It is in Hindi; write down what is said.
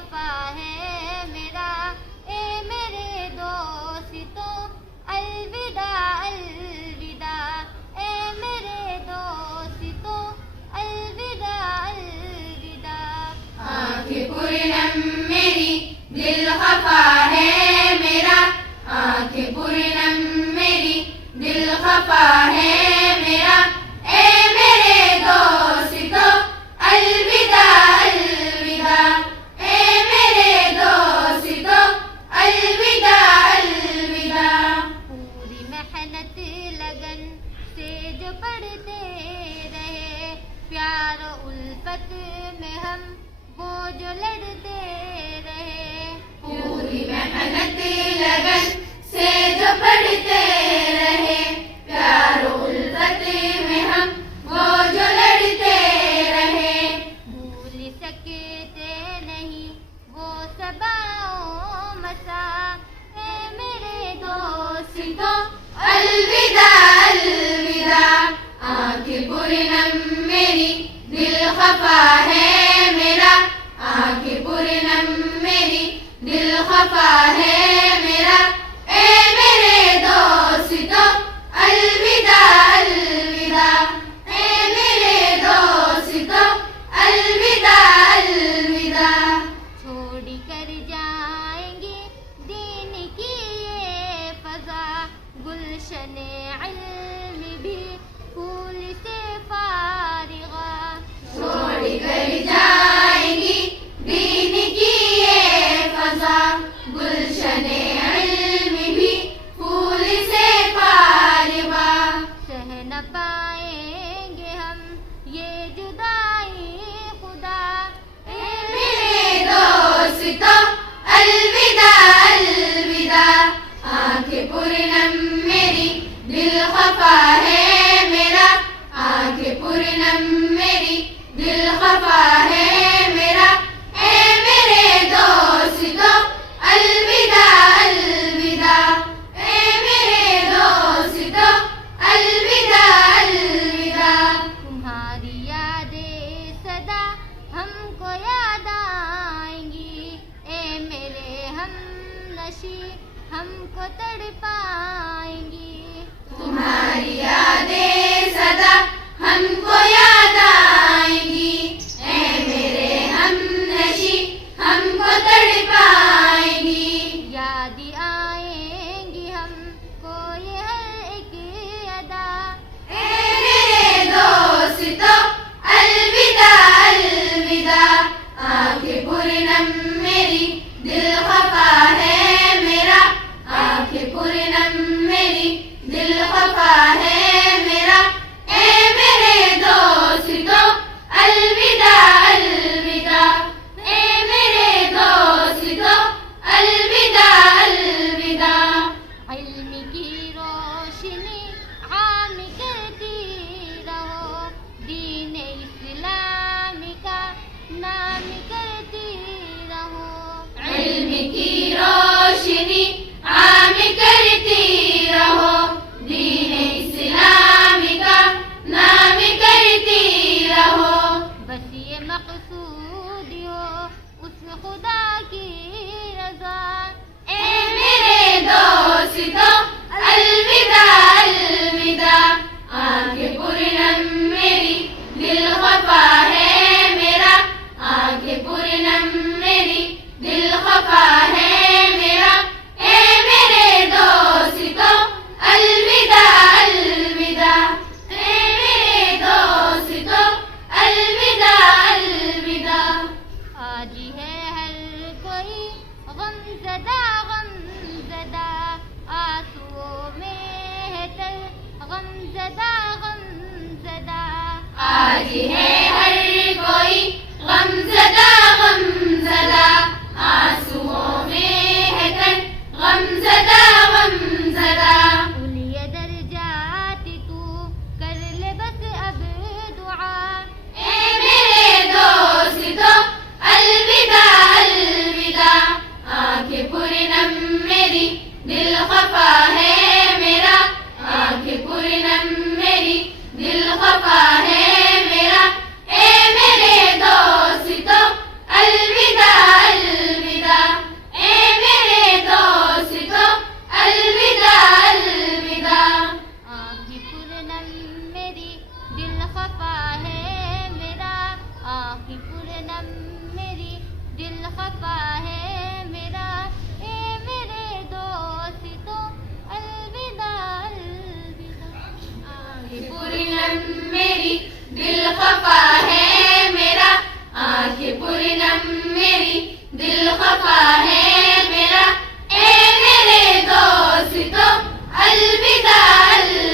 खफा है मेरा, ए मेरे दोस्तों अलविदा अलविदा, ए मेरे दोस्तों अलविदा अलविदा। आँखें पूर्णम मेरी दिल खफा है मेरा, आँखें पूर्णम मेरी दिल खफा है मेरा, ए मेरे दोस्तों अलविदा अलविदा, ए मेरे दोस्तों अलविदा अलविदा। पूरी मेहनत लगन से जो पढ़ते रहे, प्यार उल्फत में हम वो जो लड़ते रहे। पूरी मेहनत लगन से जो पढ़ते रहे, प्यार उल्फत में हम वो जो लड़ते रहे। भूल सकते नहीं वो सबाओ मसा, ए मेरे दोस्तों अलविदा अलविदा। आँखें पूर्णम मेरी दिल खफा है मेरा, आँखें पूर्णम मेरी दिल खफा है मेरा, ए मेरे दोस्तों अलविदा अलविदा, ए मेरे दोस्तों अलविदा अलविदा। छोड़ कर जाएंगे दीन की ये फजा, गुलशन इल्म भी फूल से फारिगा। छोड़ कर जाएंगी दीन की ये फजा, गुलशन इल्म भी फूल से फारिगा। सह न पाएंगे हम ये जुदाई खुदा, ए मेरे दोस्तों अलविदा अलविदा। आँखें पूर्णम मेरी दिल खफा है मेरा, आँखें पूर्णम मेरी दिल खफा है मेरा, ए मेरे दोस्तों अलविदा अलविदा, ए मेरे दोस्तों अलविदा अलविदा। तुम्हारी यादें सदा हमको याद आएंगी, ए मेरे हम नशी हमको तड़पाएंगी। तुम्हारी यादें सदा हमको याद आएंगी, ए मेरे हमनशी हमको तड़पाएंगी। याद आएंगी हमको ये हर एक अदा, ए मेरे दोस्तों अलविदा अलविदा। आँखें पूर्णम मेरी दिल खफा है मेरा, आँखें पूर्णम मेरी दिल खफा है मेरा, ए मेरे दोस्तों अलविदा अलविदा, ए मेरे दोस्तों अलविदा अलविदा। इल्म की रोशनी आम करती रहो, दीन इस्लाम का नाम करती रहो। इल्म की रोशनी आम करती रहो, दीन इस्लाम का नाम करती रहो। बस ये मकसूद हो उस खुदा की रजा, ए मेरे दोस्तों अलविदा अलविदा। आँखें पूर्णम मेरी दिल खफा है मेरा, आँखें पूर्णम मेरी दिल खफा है मेरा, ए मेरे दोस्तों अलविदा अलविदा, ए मेरे दोस्तों अलविदा अलविदा। आज है हर कोई गमज़दा गमज़दा, आंसुओं में है तर गमज़दा गमज़दा। आज है हर कोई गमज़दा गमज़दा, आंसुओं में है तर गमज़दा गमज़दा। उलिए दर्जात तू कर ले बस अब दुआ, ए मेरे दोस्तों अलविदा अलविदा। आँखें पूर्णम मेरी दिल खफा है मेरा, आँखें पूर्णम मेरी दिल खफा है मेरा, दिल खफा है मेरा, ए मेरे दोस्तों अलविदा अलविदा।